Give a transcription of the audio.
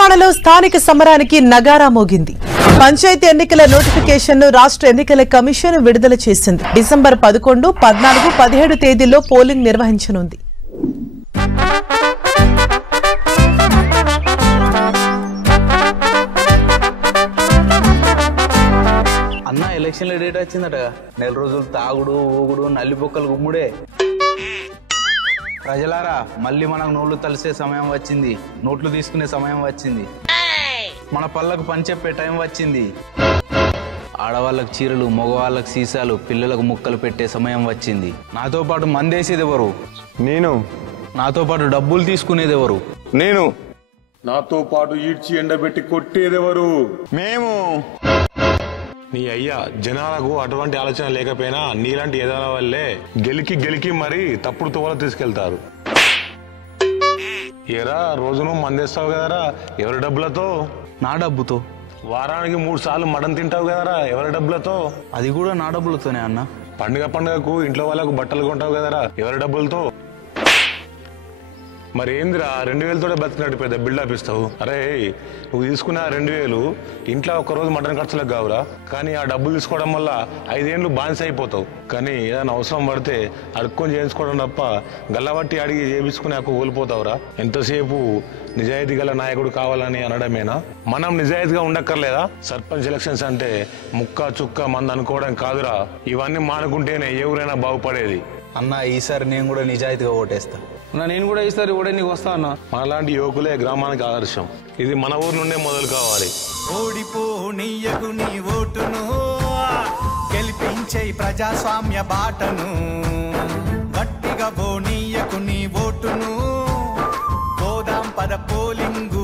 తెలంగాణలో స్థానిక సమరానికి నగారా మోగింది. పంచాయతీ ఎన్నికల నోటిఫికేషన్ను రాష్ట్ర ఎన్నికల కమిషన్ విడుదల చేసింది. డిసెంబర్ 11, 14, 17 తేదీల్లో పోలింగ్ నిర్వహించనుంది. అన్న ఎలక్షన్ల డేట్ వచ్చిందట. నెల రోజులు తాగుడు ఊగుడు నల్లిపొక్కలు గుమ్ముడే. ప్రజలారా, మళ్ళీ మనకు నోళ్లు తలిసే సమయం వచ్చింది. నోట్లు తీసుకునే సమయం వచ్చింది. మన పళ్ళకు పంచెప్పే టైం వచ్చింది. ఆడవాళ్ళకు చీరలు, మగవాళ్ళకు సీసాలు, పిల్లలకు ముక్కలు పెట్టే సమయం వచ్చింది. నాతో పాటు మందేసేది ఎవరు? నేను. నాతో పాటు డబ్బులు తీసుకునేది ఎవరు? నేను. నాతో పాటు ఈడ్చి ఎండబెట్టి కొట్టేదెవరు? మేము. నీ అయ్యా జనాలకు అటువంటి ఆలోచన లేకపోయినా నీలాంటి ఎదల వల్లే గెలికి మరీ తప్పుడు తువ్వలు తీసుకెళ్తారు. ఏరా రోజును మందేస్తావు కదరా, ఎవరి డబ్బులతో? నా డబ్బుతో. వారానికి 3 సార్లు మటన్ తింటావు కదరా, ఎవరి డబ్బులతో? అది కూడా నా డబ్బులతోనే అన్న. పండుగకు ఇంట్లో వాళ్ళకు బట్టలు కొంటావు కదరా, ఎవరి డబ్బులతో? మరి ఏందిరా 2000తోనే బతికినట్టు పెద్ద బిల్డప్ ఇస్తావు? అరే, నువ్వు తీసుకున్న 2000 ఇంట్లో ఒక్కరోజు మటన్ ఖర్చులకు కావురా, కానీ ఆ డబ్బులు తీసుకోవడం వల్ల 5 ఏళ్ళు బానిస అయిపోతావు. కానీ ఏదైనా అవసరం పడితే అడుక్కొని చేయించుకోవడం తప్ప గల్లబట్టి అడిగి చేయించుకుని అక్కు కోల్పోతావురా. ఎంతసేపు నిజాయితీ గల నాయకుడు కావాలని అనడమేనా? మనం నిజాయితీగా ఉండక్కర్లేదా? సర్పంచ్ ఎలక్షన్స్ అంటే ముక్క చుక్క మంది అనుకోవడం కాదురా. ఇవన్నీ మానుకుంటేనే ఎవరైనా బాగుపడేది. అన్న, ఈసారి నేను కూడా నిజాయితీగా ఓటేస్తా. నేను కూడా ఈసారి ఓడే నీకు వస్తా అన్న. మనలాంటి యువకులే గ్రామానికి ఆదర్శం. ఇది మన ఊరు నుండే మొదలు కావాలి. ఓడిపోనీయకు నీ ఓటును, గెలిపించే ప్రజాస్వామ్య బాటను. గట్టిగా పోనీయకు నీ ఓటును, పోదాం పద పోలింగు